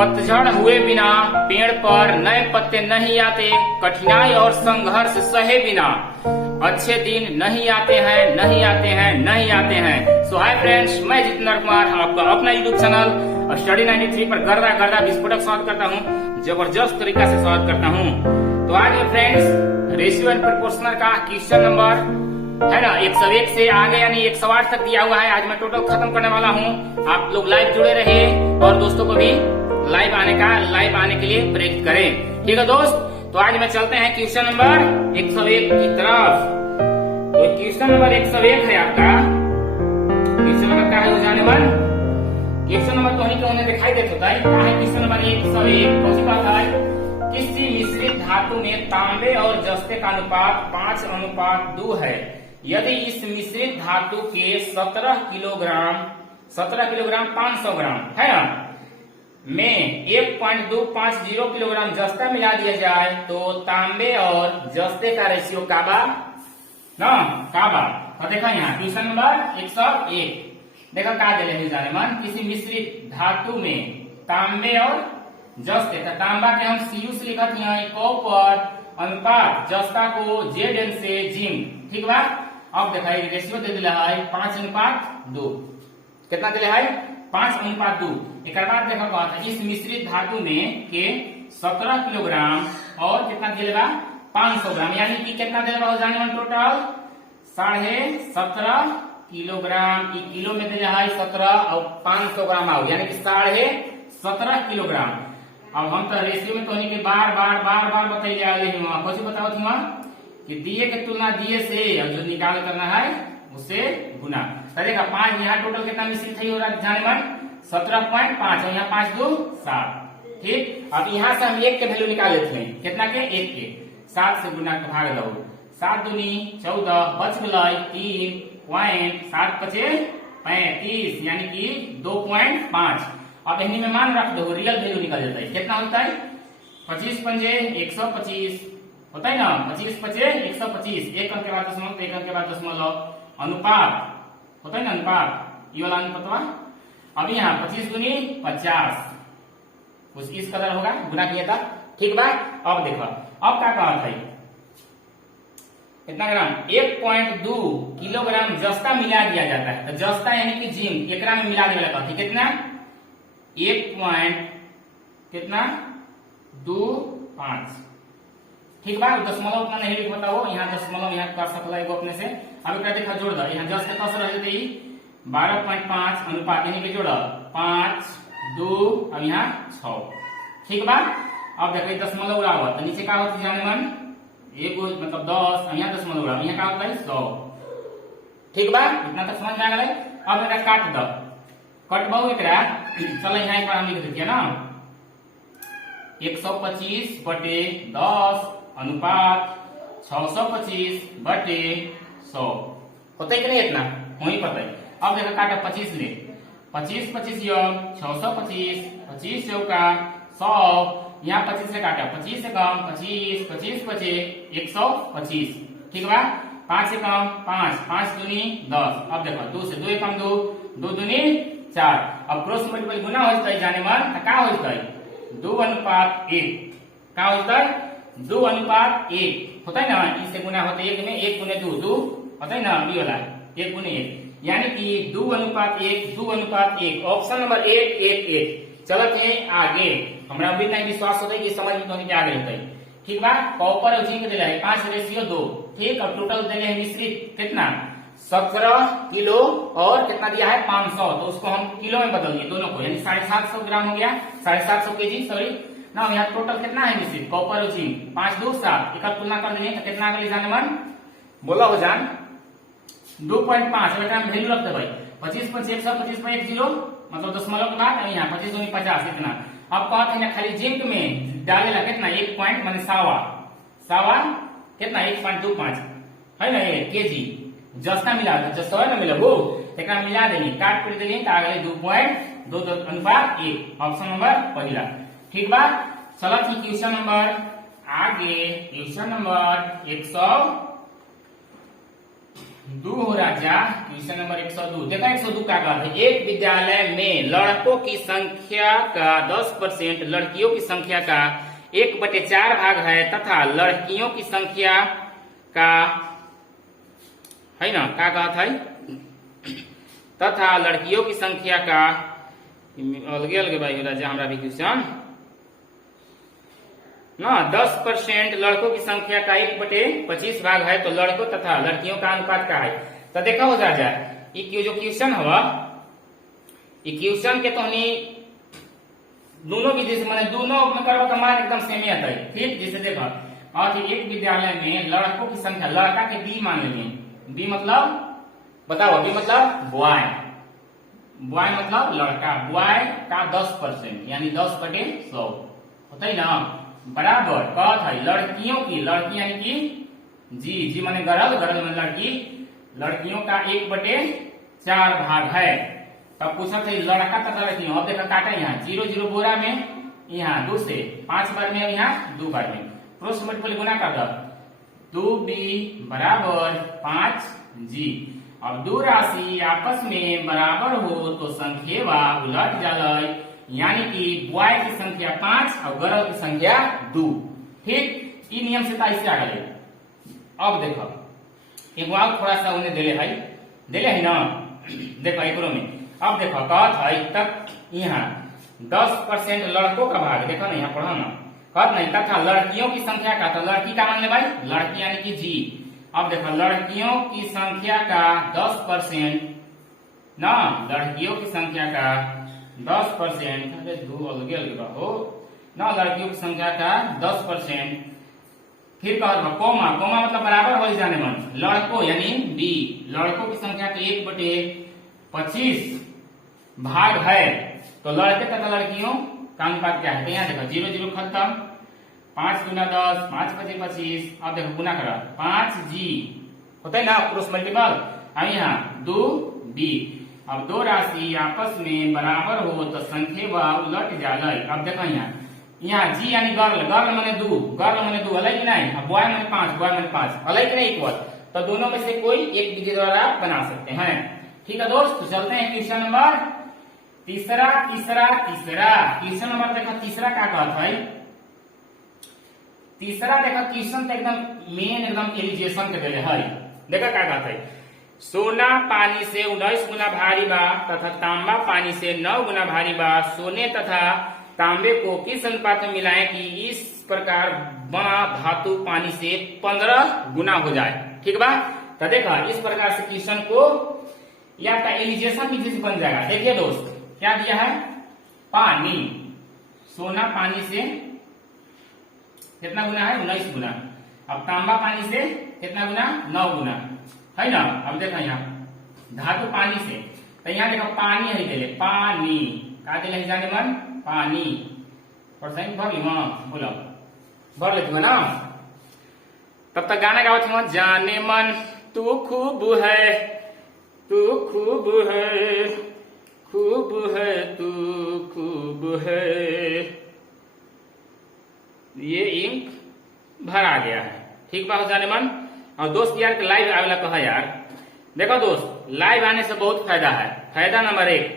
पतझड़ हुए बिना पेड़ पर नए पत्ते नहीं आते, कठिनाई और संघर्ष सहे बिना अच्छे दिन नहीं आते हैं, नहीं आते हैं, नहीं आते हैं। सो हाय फ्रेंड्स, मैं जितेंद्र कुमार आपका अपना यूट्यूब चैनल स्टडी 93 पर गर्दा विस्फोटक स्वागत करता हूँ, जबरदस्त तरीका से स्वागत करता हूँ। तो आज में फ्रेंड्स रेशियो एंड प्रोपोर्शनल का क्वेश्चन नंबर है ना 101 से आगे यानी 108 तक दिया हुआ है। आज मैं टोटल खत्म करने वाला हूँ। आप लोग लाइव जुड़े रहिए और दोस्तों को भी लाइव आने के लिए प्रेरित करें। ठीक है दोस्त, तो आज में चलते हैं क्वेश्चन नंबर 101 की तरफ। तो क्वेश्चन नंबर 101 है आपका। क्वेश्चन नंबर क्या है जाने मन? क्वेश्चन नंबर तो उन्हें दिखाई देता है। क्या है क्वेश्चन नंबर 101? कौन सी बात है? किसी मिश्रित धातु में तांबे और जस्ते का अनुपात 5:2 है। यदि इस मिश्रित धातु के 17 किलोग्राम 500 ग्राम है ना में 1.250 किलोग्राम जस्ता मिला दिया जाए तो तांबे और जस्ते का रेशियो काबा ना काबा। तो देखा यहाँ क्वेश्चन नंबर 101 देखा का दे रहे जाने मन। किसी मिश्रित धातु में तांबे और जस्ते का तांबा के हम सीयू से लिखा था कॉपर अनुपात जस्ता को जेड से जिंक। ठीक बा। अब देखा रेशियो दे दिला है 5:2। कितना दिला है? 5:2। एक बार देखा हुआ था इस मिश्रित धातु में के 17 किलोग्राम और कितना दिलेगा 500 ग्राम, यानी कि कितना दिलेगा हो जाने वाला टोटल 17.5 किलोग्राम। किलो में दिला है 17 और 500 ग्राम आओ, यानी कि 17.5 किलोग्राम। अब हम तो रेशियो में तो नहीं के बार बार बताइए आगे कुछ बताओ थी कि दिए के तुलना दिए से और जो निकाल करना है उससे गुना करेगा। 5 यहाँ टोटल कितना मिश्रित है जाने मन 17.5 और यहाँ 5×2 7। ठीक, अब यहाँ से हम 1 के वैल्यू निकाल लेते हैं। कितना के? 1 के 7 से गुना भाग दो। 7 दूनी 14 बच गए 3.7×5 यानी कि 2.5। अब इन्हीं में मान रख दो, रियल वैल्यू निकल जाता है। कितना होता है? 25×5 125 होता है ना। 25×5 125। एक अंक के बाद दशमलव तो एक अंक के बाद दशमलव अनुपात होता है ना अनुपात, ये वाला अनुपात। अब यहाँ 25×2 50 कुछ इस कदर होगा गुना किया था। ठीक बा। अब देखो अब क्या कहा था कितना ग्राम 1.2 किलोग्राम जस्ता मिला दिया जाता है। तो जस्ता यानी कि जिंक एकरा में मिला दिया जाता है। कितना 1.25। ठीक बा। दशमलव उतना नहीं लिख बताओ, यहाँ दशमलव यहाँ कर सकला एगो अपने से। अब एक देखा जोड़ दो, यहाँ 10 के 10 रह जाते 12.5 अनुपात यानी कि जोड़ 5 2 अब यहाँ 6। ठीक बा। अब देखो दशमलव उड़ा हुआ तो नीचे क्या होता है जाने मन एगो मतलब 10 अब यहाँ दशमलव उड़ा यहाँ क्या होता है 100। ठीक बा, इतना तक समझ में आ गया। अब मेरा काट दो कटबाऊ एक चलो यहाँ एक बार हम लिख देते हैं ना 125/10 अनुपात 625/100 होता है कि नहीं? इतना वही पता है। अब देखो काटा 25 ले 25 योग 625 25 चौका 100 यहाँ 25 से काटा 25 से कम 25 25 बचे 125। ठीक बा। 5 से कम 5 5 दूनी 10। अब देखो 2 से 2 कम 2 2 दूनी 4। अब क्रॉस मल्टीपल गुना हो जाता है जाने मन क्या हो जाता है 2:1। क्या होता है 2:1 होता है ना। इससे गुना होता है 1 में 1×2 होता है ना बी वाला 1×1 यानी कि 2:1 ऑप्शन नंबर 1 चलते हैं आगे। हमारा भी नहीं विश्वास होता है कि समझ में तो क्या आगे होता है। ठीक बा। कॉपर और जिंक दिला है 5:2। ठीक, और टोटल दिले है मिश्रित कितना 17 किलो और कितना दिया है 500। तो उसको हम किलो में बदल दिए दोनों को, यानी 750 ग्राम हो गया 750 केजी सॉरी ना। यहाँ टोटल कितना है मिश्रित कॉपर और जिंक 5×2 7। एक तुलना कर देंगे तो कितना आगे जाने मन बोला हो जान 2.5 बेटा हम वैल्यू रखते भाई 25 125 पर 1 0 मतलब दशमलव के बाद यहाँ 25 दूनी 50 इतना। अब कहते हैं खाली जिंक में डालेगा कितना 1 पॉइंट मान सावा कितना 1.25 है ना ये केजी जस्ता मिला जस्ता है ना मिला वो एक मिला देंगे काट पीट देंगे तो आगे 2.2 अनुपात 1 ऑप्शन नंबर पहला। ठीक बा। चलो क्वेश्चन नंबर आगे क्वेश्चन नंबर दो हो राजा। Question number 102। देखो 102 का बात है, एक विद्यालय में लड़कों की संख्या का 10% लड़कियों की संख्या का 1/4 भाग है तथा लड़कियों की संख्या का है ना क्या कहत है, तथा लड़कियों की संख्या का अलगे अलगे भाई राजा हमारा भी क्वेश्चन ना 10% लड़कों की संख्या का 1/25 भाग है तो लड़कों तथा लड़कियों का अनुपात का है। तो देखा हो राजा ये जो क्वेश्चन हुआ, ये क्वेश्चन के तो दोनों विधि से मैंने दोनों में करवा का मान एकदम सेम आता है। ठीक, जैसे देखो और एक विद्यालय में लड़कों की संख्या, लड़का के बी मान लेंगे, बी मतलब बताओ, बी मतलब बॉय, बॉय मतलब लड़का, बॉय का 10% यानी 10/100 होता है ना, बराबर कहत है लड़कियों की, लड़की यानी कि जी, जी माने गरल, गरल माने लड़की, लड़कियों का 1/4 भाग है। तब पूछा था लड़का तथा लड़कियों, अब देखा काटा यहाँ 0 बोरा में, यहाँ 2 से 5 बार में, यहाँ 2 बार में, क्रॉस मल्टीपल गुना कर दो, 2b बराबर 5g। अब दो राशि आपस में बराबर हो तो संख्या उलट जाए, यानी कि बॉय की संख्या 5 और गर्ल की संख्या 2। ठीक, ई नियम से ऐसे आ गए। अब देखो एक और थोड़ा सा उन्हें दिले है ना, देखो एक में अब देखो कहत है तक यहाँ 10% लड़कों का भाग, देखो ना यहाँ पढ़ो ना, कहत नहीं तथा लड़कियों की संख्या का, तो लड़की का मान ले भाई, लड़की यानी कि जी। अब देखो लड़कियों की संख्या का 10% ना, लड़कियों की संख्या का 10%, अरे दो अलगे अलगे हो ना, लड़कियों की संख्या का 10%। फिर कहत कोमा, कोमा मतलब बराबर हो जाने मन, लड़कों यानी बी, लड़कों की संख्या का 1/25 भाग है तो लड़के तथा लड़कियों का अनुपात क्या है, तो यहाँ देखो 0 खत्म, 5 गुना 10, 5 × 25, अब देखो गुना करो 5g होता है ना, क्रॉस मल्टीपल, अब यहाँ 2b। अब दो राशि आपस में बराबर हो तो संख्या उलट जाए। अब देखो यहाँ जी यानी गर्ल, गर्ल माने 2, गर्ल माने 2 अलग ही नहीं, अब बॉय माने 5, बॉय माने 5 अलग ही नहीं इक्वल, तो दोनों में से कोई एक विधि द्वारा बना सकते हैं। ठीक है दोस्त, तो चलते हैं क्वेश्चन नंबर तीसरा। क्वेश्चन नंबर देखो तीसरा क्या कहता है, तीसरा देखो क्वेश्चन तो एकदम मेन एकदम एलिजेशन के दिले है। देखो क्या कहता है, सोना पानी से 19 गुना भारी बा तथा तांबा पानी से 9 गुना भारी बा, सोने तथा तांबे को किस अनुपात में मिलाएं कि इस प्रकार बना धातु पानी से 15 गुना हो जाए। ठीक बा, तो देखा इस प्रकार से क्वेश्चन को या का एलिजेशन विधि से बन जाएगा। देखिए दोस्त क्या दिया है, पानी, सोना पानी से कितना गुना है, 19 गुना, अब तांबा पानी से कितना गुना, 9 गुना है ना। अब देखो यहाँ धातु पानी से, तो यहाँ देखो पानी है दिले, पानी का दिले जाने मन, पानी और सही भर ली बोलो, भर लेती ना। तब तक गाना गाओ थी, जाने मन तू खूब है, तू खूब है, खूब है तू खूब है, ये इंक भरा गया है। ठीक बात जाने मन। और दोस्त यार के लाइव आवेला कहा यार, देखो दोस्त लाइव आने से बहुत फायदा है। फायदा नंबर 1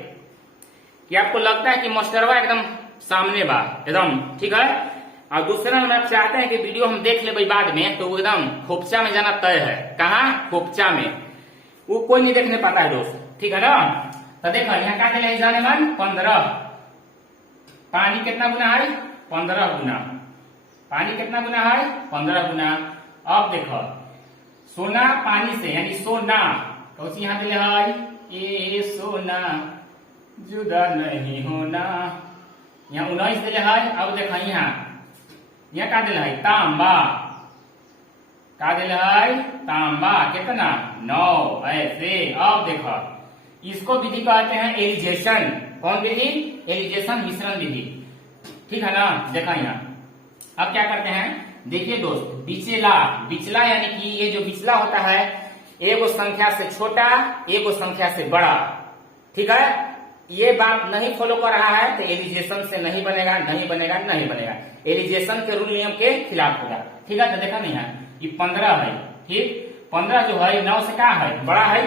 कि आपको लगता है कि मास्टरवा एकदम सामने बा एकदम, ठीक है। और दूसरा नंबर आप चाहते हैं कि वीडियो हम देख ले बाद में, तो एकदम खोपचा में जाना तय है। कहाँ, खोपचा में, वो कोई नहीं देखने पाता है दोस्त, ठीक है ना। तो देखो यहाँ क्या दिले जाने मन 15, पानी कितना गुना है, 15 गुना, पानी कितना गुना है, 15 गुना। अब देखो सोना पानी से यानी सोना, तो यहाँ दिले है ए सोना जुदा नहीं होना, यहाँ 19 दिले है। अब देखो यहाँ क्या दिले है, तांबा, का दिले है, तांबा कितना 9 ऐसे। अब देखो इसको विधि कहते हैं एलिजेशन। कौन विधि, एलिजेशन मिश्रण विधि, ठीक है ना। देखा यहाँ अब क्या करते हैं, देखिए दोस्त बिचला, बिचला यानी कि ये जो बिचला होता है एगो संख्या से छोटा एगो संख्या से बड़ा, ठीक है। ये बात नहीं फॉलो कर रहा है तो एलिजेशन से नहीं बनेगा, नहीं बनेगा, नहीं बनेगा, एलिजेशन के रूल नियम के खिलाफ होगा। ठीक है, तो देखा नहीं है ये 15 है, ठीक 15 जो है 9 से क्या है बड़ा है,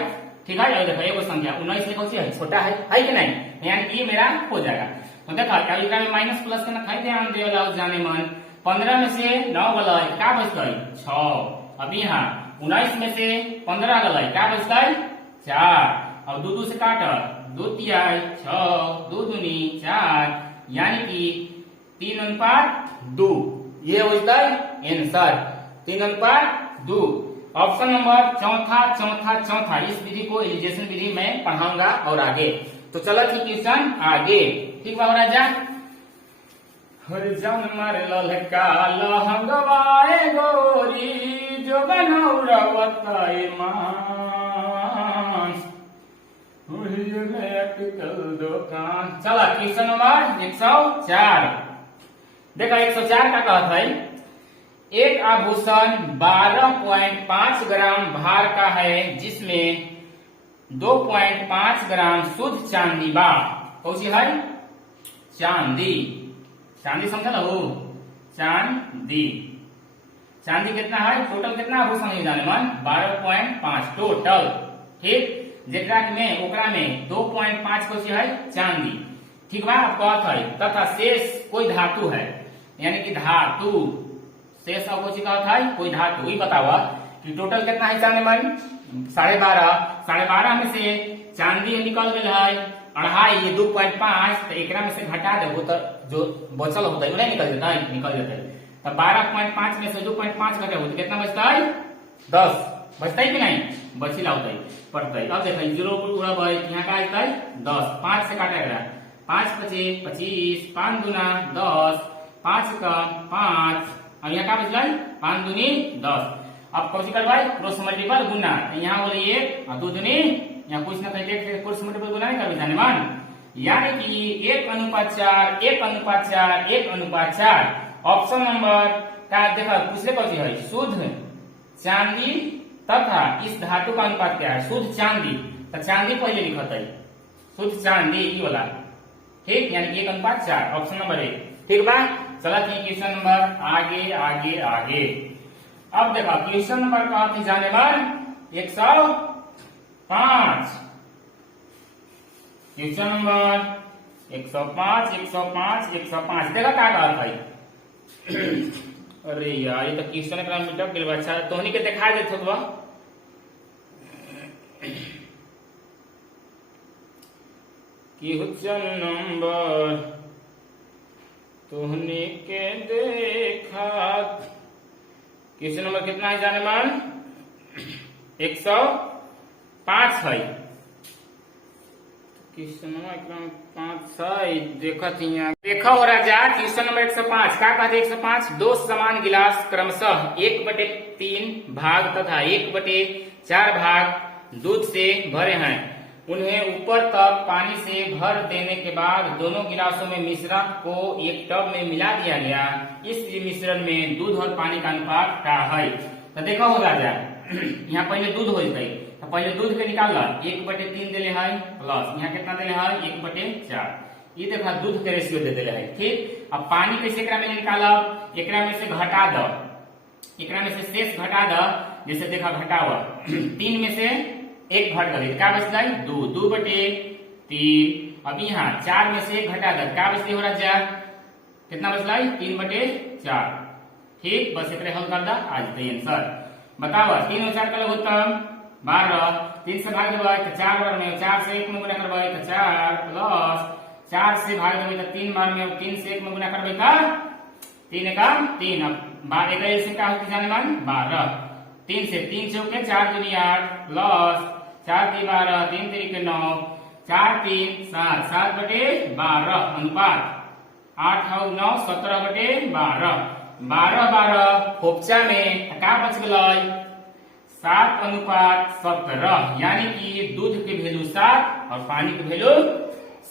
ठीक है। देखो एगो संख्या 19 से कौन सी है छोटा है कि नहीं, यानी कि ये मेरा हो जाएगा। तो देखो में माइनस प्लस के ना खाई ध्यान देवला जाने मन 15 में से 9 गल क्या बचते 6। अब यहाँ 19 में से 15 गल क्या बचते 4, और 2 से काट 2 तिया 6, 2 दूनी 4, यानी कि 3:2 ये होता है आंसर 3:2। ऑप्शन नंबर चौथा इस विधि को एलिजेशन विधि में पढ़ाऊंगा और आगे। तो चलो ठीक क्वेश्चन आगे, ठीक बा राजा। हर जनमर ललका लहंगवाए गोरी जो बनौरवताए मान दुकान। चलो क्वेश्चन नंबर 104। देखो 104 का कहता है एक आभूषण 12.5 ग्राम भार का है जिसमें 2.5 ग्राम शुद्ध चांदी बा। कौन सी है चांदी, चांदी समझा ना हो, चांदी कितना है टोटल कितना आभूषण है जाने मन 12.5 टोटल, ठीक। जेकरा में ओकरा में 2.5 को है चांदी, ठीक बा। अब कहत है तथा शेष कोई धातु है, यानी कि धातु शेष और कुछ कहत है कोई धातु, ही बतावा कि टोटल कितना है जाने मन 12.5 में से चांदी निकल गया है 2.5, ये 2.5, तो एकरा में से घटा देबो तो जो बचल होता है नहीं निकल जाता है, तो 12.5 में से 2.5 घटा तो कितना बचता है 10 बचता है कि नहीं, बचिला होता है पड़ता है। अब देखो 0 उड़ब यहाँ का आता है 10, 5 से काटा गया 5 × 25, 5 दूना 10, 5 का 5, और यहाँ का बचला 5 दूनी 10। अब कौन करवाए क्रॉस मल्टीपल गुना, यहाँ बोले 1 और 2 दूनी यहाँ कुछ ना कहीं क्रॉस मल्टीपल गुना नहीं कर जाने मान, यानी कि 1:4 1:4 ऑप्शन नंबर का देखा दूसरे कौन सी है शुद्ध चांदी तथा इस धातु का अनुपात क्या है शुद्ध चांदी, तो चांदी पहले लिखत है शुद्ध चांदी ये वाला, ठीक, यानी कि 1:4 ऑप्शन नंबर 1, ठीक बा। चला क्वेश्चन नंबर आगे आगे आगे। अब देखो क्वेश्चन नंबर कहती जाने पर 105, क्वेश्चन नंबर 105 देखा क्या कहत है अरे यार ये तो क्वेश्चन एकरा में मिटक गेल, अच्छा तोहनी के दिखा देत हो क्वेश्चन नंबर तोहनी के देखा क्वेश्चन नंबर कितना है जाने मान 105 है, क्वेश्चन नंबर 105 देखा हो राजा। क्वेश्चन नंबर 105 क्या कहते 105 दो समान गिलास क्रमशः 1/3 भाग तथा 1/4 भाग दूध से भरे हैं, उन्हें ऊपर तक पानी से भर देने के बाद दोनों गिलासों में मिश्रण को एक टब में मिला दिया गया, इस मिश्रण में दूध और पानी का अनुपात क्या है। तो देखा हो राजा यहाँ पहले दूध हो जाए तो पहले दूध के निकाल 1/3 दिले है प्लस यहाँ कितना दिले है 1/4, ये देखा दूध के रेशियो दे दिले है, ठीक। अब पानी कैसे एकरा में निकालब, एकरा में से घटा दो, एकरा में से शेष घटा दो, जैसे देखा घटाव 3 में से 1 घट गई क्या बचता है 2/3। अब यहाँ 4 में से 1 घटा दो क्या बचती हो राजा कितना बचला 3/4, ठीक। बस एक हल कर दा आज आंसर बताओ 3 और 4 का लघुत्तम 12, 3 से भाग देवे तो 4 बार में 4 से 1 में गुना करबे तो 4 प्लस 4 से भाग देवे तो 3 बार में 3 से 1 में गुना करबे तो 3 का 3। अब 12 से क्या होती जाने मान 12, 3 से 3 चौके 4 दूनी 8 प्लस 4 3 12 3 3 के 9 4 3 7 7/12 अनुपात 8 और 9 17/12 12 फोपचा में क्या बच गए 7:17, यानी कि दूध के वैल्यू 7 और पानी के वैल्यू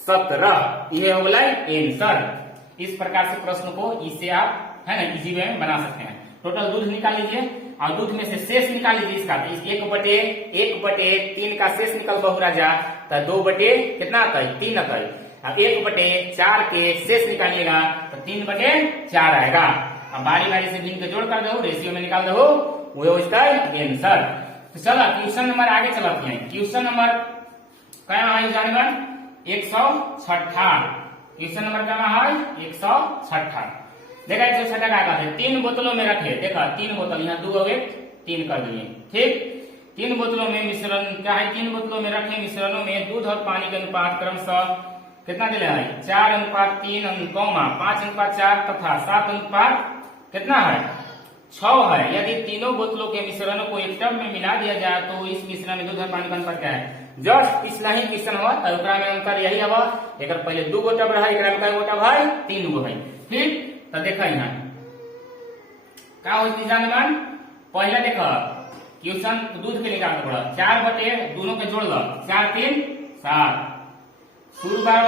17, यह हो गया आंसर। इस प्रकार से प्रश्न को इससे आप है ना इजी वे में बना सकते हैं। टोटल दूध निकाल लीजिए और दूध में से शेष निकाल लीजिए इसका, तो 1/3 का शेष निकल बहु राजा तो 2 कितना आता है 3 आता है। अब 1/4 के शेष निकालिएगा तो 3/4 आएगा। अब बारी बारी से भिन्न के जोड़ कर दो रेशियो में निकाल दो वो उसका आंसर। तो चलो क्वेश्चन नंबर आगे चलते हैं। क्वेश्चन नंबर क्या है जानवर 166। क्वेश्चन नंबर क्या है 166। देखा 166 क्या कहते हैं, 3 बोतलों में रखे। देखा 3 बोतल, यहाँ 2 और 1 3 कर दिए। ठीक, 3 बोतलों में मिश्रण क्या है, 3 बोतलों में रखे मिश्रणों में दूध और पानी के अनुपात क्रमशः कितना दिया है 4:3, 5:4 तथा 7 कितना है 6 है। यदि तीनों बोतलों के मिश्रणों को एक टब में मिला दिया जाए तो इस मिश्रण में दूध और पानी का अनुपात क्या है। जस्ट पिछला ही क्वेश्चन हुआ तो ओकरा में अंतर यही हवा, एक पहले 2 गो टब रहा, एकरा में कई गो टब है 3 गो है। ठीक, तो देखा यहाँ क्या हो जानमान पहले देखा क्वेश्चन दूध के निकालना पड़ा 4 बटे दोनों के जोड़ लो 4 3 7। शुरुआत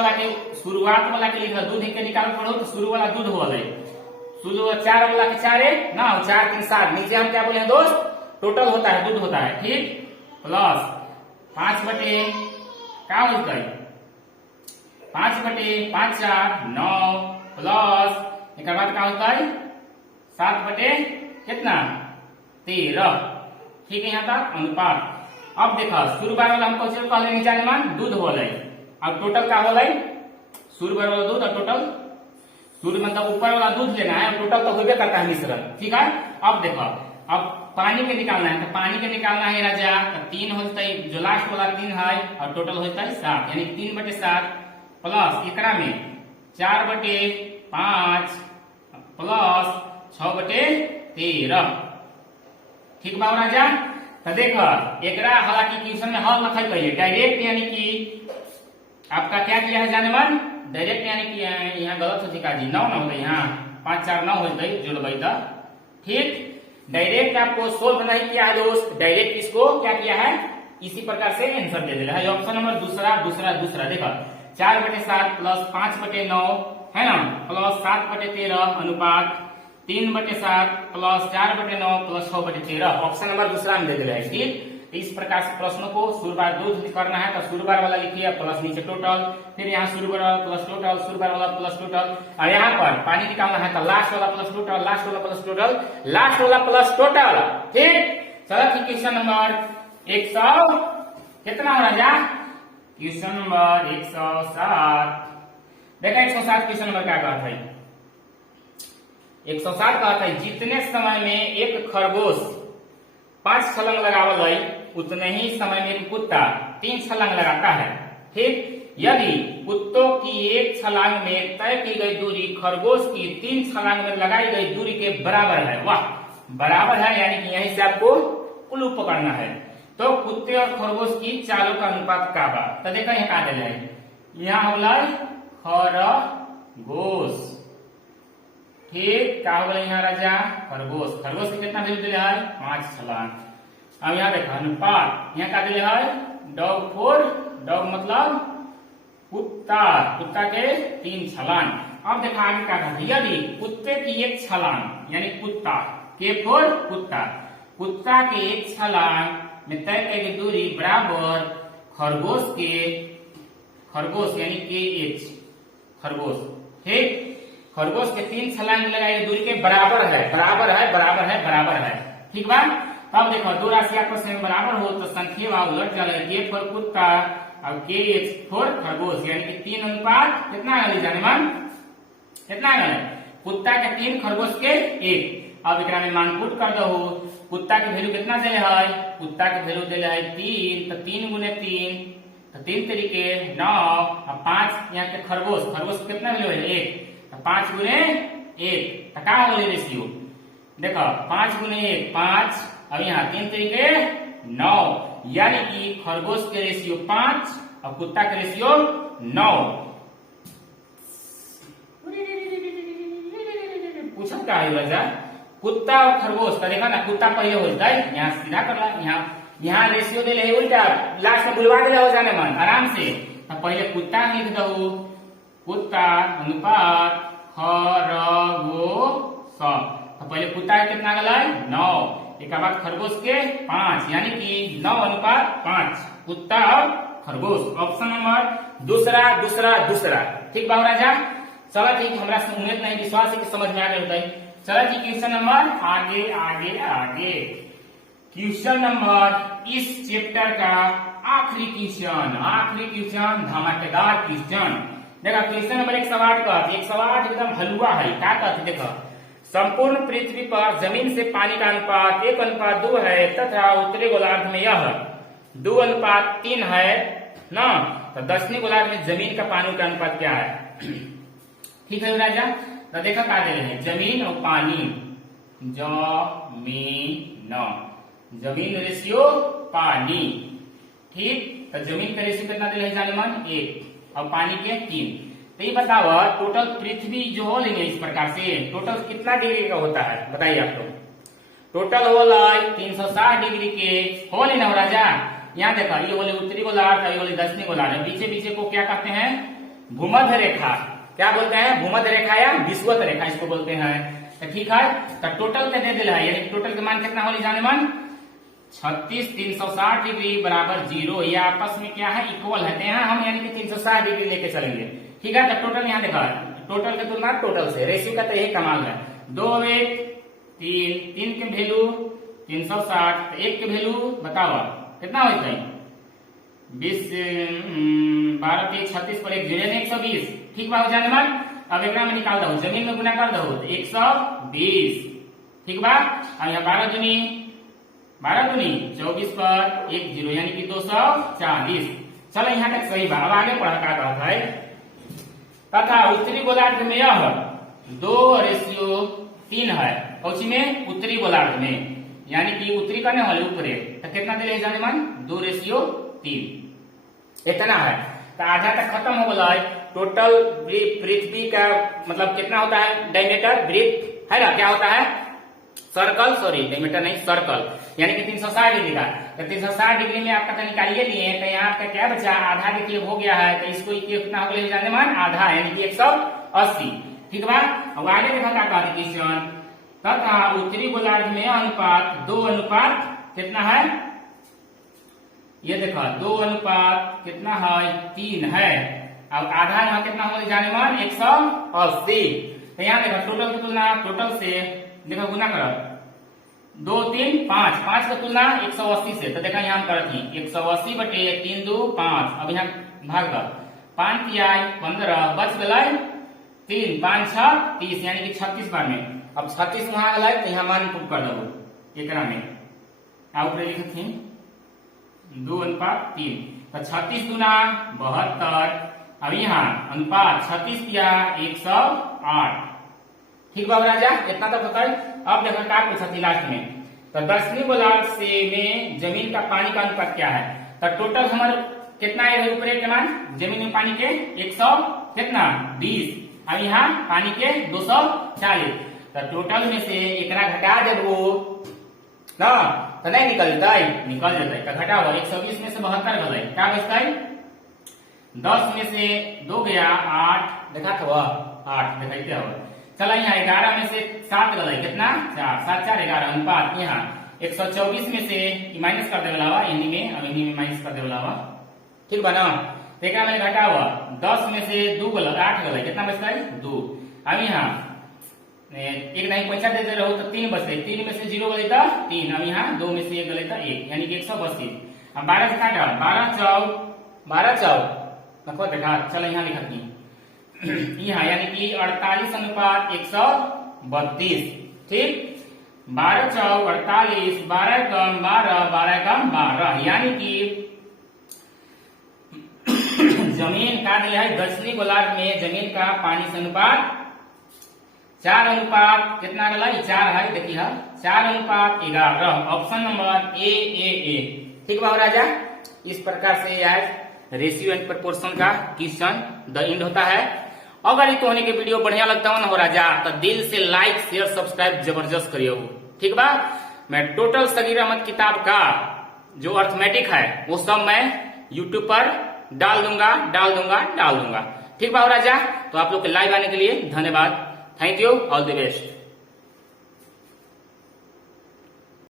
वाला के लिखा दूध के निकाल पड़ो तो शुरू वाला दूध हो गए, शुरू 4 वाला के 4 ना 4 3 7। नीचे हम क्या बोले हैं दोस्त, टोटल होता है दूध होता है। ठीक, प्लस 5 बटे क्या होता है 5 बटे 5 4 9 प्लस एक बाद क्या होता है 7 बटे कितना 13। ठीक है, यहाँ तक अनुपात। अब देखा शुरुआत वाला हमको पहले नीचे मान दूध हो गए, अब टोटल क्या हो गई शुरुआत वाला दूध और टोटल शुरू मतलब ऊपर वाला दूध लेना है, टोटल तो होबे करता है मिश्रण। ठीक है, अब देखो अब पानी के निकालना है, तो पानी के निकालना है राजा तो 3 होता है, जो लास्ट वाला 3 है और टोटल होता है 7, यानी 3 बटे 7 प्लस एकरा में 4 बटे 5 प्लस 6 बटे 13। ठीक बा राजा। तो देखो एकरा हालांकि क्वेश्चन में हल लिखा है डायरेक्ट, यानी कि आपका क्या किया है जानवर डायरेक्ट, यानी कि यहाँ गलत हो चुका जी 9 ना होता यहाँ 5 4 9 होता है जोड़बई तो। ठीक, डायरेक्ट आपको सोल्व नहीं किया है दोस्त, डायरेक्ट इसको क्या किया है इसी प्रकार से आंसर दे दिया है। ऑप्शन नंबर दूसरा देखो 4 बटे 7 प्लस 5 बटे 9 है ना प्लस 7 बटे 13 अनुपात 3 बटे 7 प्लस 4 बटे 9 प्लस 6 बटे 13। ऑप्शन नंबर दूसरा में दे दिया है। ठीक, इस प्रकार से प्रश्नों को शुरुआत दूध करना है तो शुरुआत वाला लिखिए प्लस नीचे टोटल, फिर यहाँ शुरुआत वाला प्लस टोटल, शुरुआत वाला प्लस टोटल, और यहाँ पर पानी निकालना है तो लास्ट वाला प्लस टोटल, लास्ट वाला प्लस टोटल, लास्ट वाला प्लस टोटल। ठीक, चलो ठीक क्वेश्चन नंबर 100 कितना हो राजा क्वेश्चन नंबर 107। देखा 107 क्वेश्चन नंबर क्या कहता है 107 कहता है जितने समय में एक खरगोश 5 छलांग लगावल है उतने ही समय में एक कुत्ता 3 छलांग लगाता है। ठीक, यदि कुत्तों की एक छलांग में तय की गई दूरी खरगोश की 3 छलांग में लगाई गई दूरी के बराबर है। वाह, बराबर है, यानी कि यहीं से आपको क्लू पकड़ना है। तो कुत्ते और खरगोश की चालों का अनुपात का बा, तो देखा यहाँ का दिया है, यहाँ होला खरगोश। ठीक, क्या होगा यहाँ राजा खरगोश, खरगोश की कितना वैल्यू दिया है 5 छलांग। अब यहाँ देखा अनुपात, यहाँ का दिया है डॉग 4, डॉग मतलब कुत्ता, कुत्ता के 3 छलांग। अब देखा आगे क्या था, यदि कुत्ते की 1 छलांग यानी कुत्ता के 4 कुत्ता, कुत्ता के 1 छलांग में तय की दूरी बराबर खरगोश यानी के एच खरगोश। ठीक, खरगोश के 3 छलांग लगाई दूरी के बराबर है। ठीक बा, तब देखो दो राशि आपस में बराबर हो तो संख्या उलट जाए, के 4 कुत्ता और के 4 खरगोश, यानी कि 3 अनुपात कितना है जाने मान कितना है कुत्ता के 3 खरगोश के 1। अब एकरा में मान पुट कर दो, कुत्ता के वैल्यू कितना दिले है, कुत्ता के वैल्यू दिले है 3, तो 3 गुने 3 तो 3 तरीके 9 और 5 यहाँ के खरगोश कितना वैल्यू है 1, तो 5 गुने 1 तो क्या हो रेशियो देखो 5 गुने 1 5, अब यहाँ 3 तरीके 9, यानी कि खरगोश के रेशियो 5 और कुत्ता के रेशियो 9। पूछा क्या है वजह कुत्ता और खरगोश का, देखा ना कुत्ता पहले होता है, यहाँ सीधा कर ला, यहाँ रेशियो दे ले उल्टा, लास्ट में बुलवा दे हो जाने मन आराम से। तो पहले कुत्ता लिख दो, कुत्ता अनुपात खरगोश, तो पहले कुत्ता के कितना गला 9, एक बाद खरगोश के 5, यानी कि 9 अनुपात 5 कुत्ता और खरगोश। ऑप्शन नंबर दूसरा। ठीक बाबू राजा, चलो ठीक, हमरा से उम्मीद नहीं विश्वास है कि समझ में आ गया होता है। चलो जी क्वेश्चन नंबर आगे। क्वेश्चन नंबर इस चैप्टर का आखिरी क्वेश्चन धमाकेदार क्वेश्चन। देखा क्वेश्चन नंबर 108 का 108 एकदम हलवा है। क्या कहते देखो, संपूर्ण पृथ्वी पर जमीन से पानी का अनुपात 1:2 है तथा उत्तरी गोलार्ध में यह 2:3 है ना। तो दक्षिणी गोलार्ध में जमीन का पानी का अनुपात क्या है? ठीक है राजा, तो देखा क्या दे रहे हैं, जमीन और पानी, जमीन रेशियो पानी। ठीक, तो जमीन का रेशियो कितना दे रहे जाने मन 1 और पानी के 3। तो ये बताओ टोटल पृथ्वी जो हो लेंगे इस प्रकार से टोटल कितना डिग्री का होता है बताइए आप लोग। टोटल होला 360 डिग्री के हो लेना राजा। यहाँ देखा, ये बोले उत्तरी गोलार्ध, ये बोले दक्षिणी गोलार्ध, पीछे को क्या कहते हैं? भूमध्य रेखा। क्या बोलते हैं? भूमध्य रेखा या विषुवत रेखा इसको बोलते हैं। तो ठीक है, तो टोटल का दे दिला है, यानी टोटल का मान कितना होने जाने मन 36 360 डिग्री बराबर 0। ये आपस में क्या है? इक्वल है। यहाँ हम यानी कि 360 डिग्री लेके चलेंगे। ठीक है, तो टोटल यहाँ देखा, टोटल की तुलना टोटल से रेशियो का तो यही कमाल है। 2 1 3 के वैल्यू 360, 1 के वैल्यू बताओ कितना हो जाए? 20 12 3 36 पर 1 0 120। ठीक बा हो जाने मन। अब एक में निकाल दो, जमीन में गुना कर दो तो 120। ठीक बा, अब यहाँ 12 दूनी 24 पर 1 0 यानी कि 240। चलो यहाँ तक सही बा। अब आगे पढ़ा क्या कहता है, तथा उत्तरी गोलार्ध में यह 2:3 है। कौची में? उत्तरी गोलार्ध में, यानी कि उत्तरी का नहीं ऊपरे। तो कितना दे रहे जाने मन 2:3 इतना है। तो आधा तक खत्म हो गया। टोटल पृथ्वी का मतलब कितना होता है? डायमीटर ब्रीथ है ना, क्या होता है? सर्कल, सॉरी डायमीटर नहीं सर्कल, यानी कि 360 डिग्री का। तो 360 डिग्री में आपका तो निकालिए लिए, तो यहाँ आपका क्या बचा? आधा देखिए हो गया है। तो इसको कितना हो गया जाने मन? आधा, यानी कि 180। ठीक बा, अब आगे देखा क्या कहते क्वेश्चन, तथा उत्तरी गोलार्ध में अनुपात 2 कितना है? ये देखो 2 कितना है? 3 है। अब आधा यहाँ कितना हो जाने मन 180। तो यहाँ देखो टोटल की तुलना टोटल से देखो गुना करो 2 3 5 5 की तुलना 180 से। तो देखा यहाँ करती 180 बटे 3 2 5। अब यहाँ भाग दो 5 3 15 बच गए 3 5 6 30 यानी कि 36 बार में। अब 36 वहां गए तो यहाँ मान पुट कर दो एक में ऊपर लिखी 2:3। तो 36 गुना 72। अब यहाँ अनुपात 36 या 108। ठीक बाबू राजा, इतना तक होता है। अब देखो क्या पूछा थी लास्ट में, तो दक्षिणी गोलार्ध से में जमीन का पानी का अनुपात क्या है? तो टोटल हमारे कितना है ऊपर के मान? जमीन में पानी के 100 कितना 20। अब यहाँ पानी के 240। तो टोटल में से इतना घटा देबो ना, तो नहीं निकल जाता। तो घटा हुआ 120 में से 72 गए, क्या बचता है? 10 में से 2 गया 8, देखा था 8 दिखाई हुआ। चला यहाँ 11 में से 7 गए, कितना 4 7 4 11 अनुपात यहाँ 124 में से माइनस कर देवला हुआ इन्हीं में, अब इन्हीं में माइनस कर देवला हुआ। ठीक बना, देखा मैंने घटा हुआ 10 में से 2 गए 8 गए, कितना बचता है 2। अब यहाँ एक नहीं पैसा दे रहो तो 3 बचते, 3 में से 0 गए था 3। अब यहाँ 2 में से 1 गए था 1, यानी कि 132। अब 12 से काटा 12 चौ देखा। चलो यहाँ लिखती यहाँ यानी कि 48 अनुपात 132। ठीक, 12 चौ 48, 12 कम 12, 12 कम 12, यानी कि जमीन का दिया है दक्षिणी गोलार्ध में जमीन का पानी से अनुपात 4 कितना गला 4 है। देखिए 4:11, ऑप्शन नंबर ए। ठीक बाबू राजा, इस प्रकार से यार रेशियो एंड प्रोपोर्शन का क्वेश्चन द एंड होता है। अगर ये तो होने के वीडियो बढ़िया लगता हो ना हो राजा, तो दिल से लाइक शेयर सब्सक्राइब जबरदस्त करियो। ठीक बा, मैं टोटल सगीर अहमद किताब का जो अर्थमेटिक है वो सब मैं यूट्यूब पर डाल दूंगा। ठीक बा राजा, तो आप लोग के लाइव आने के लिए धन्यवाद। Thank you, all the best.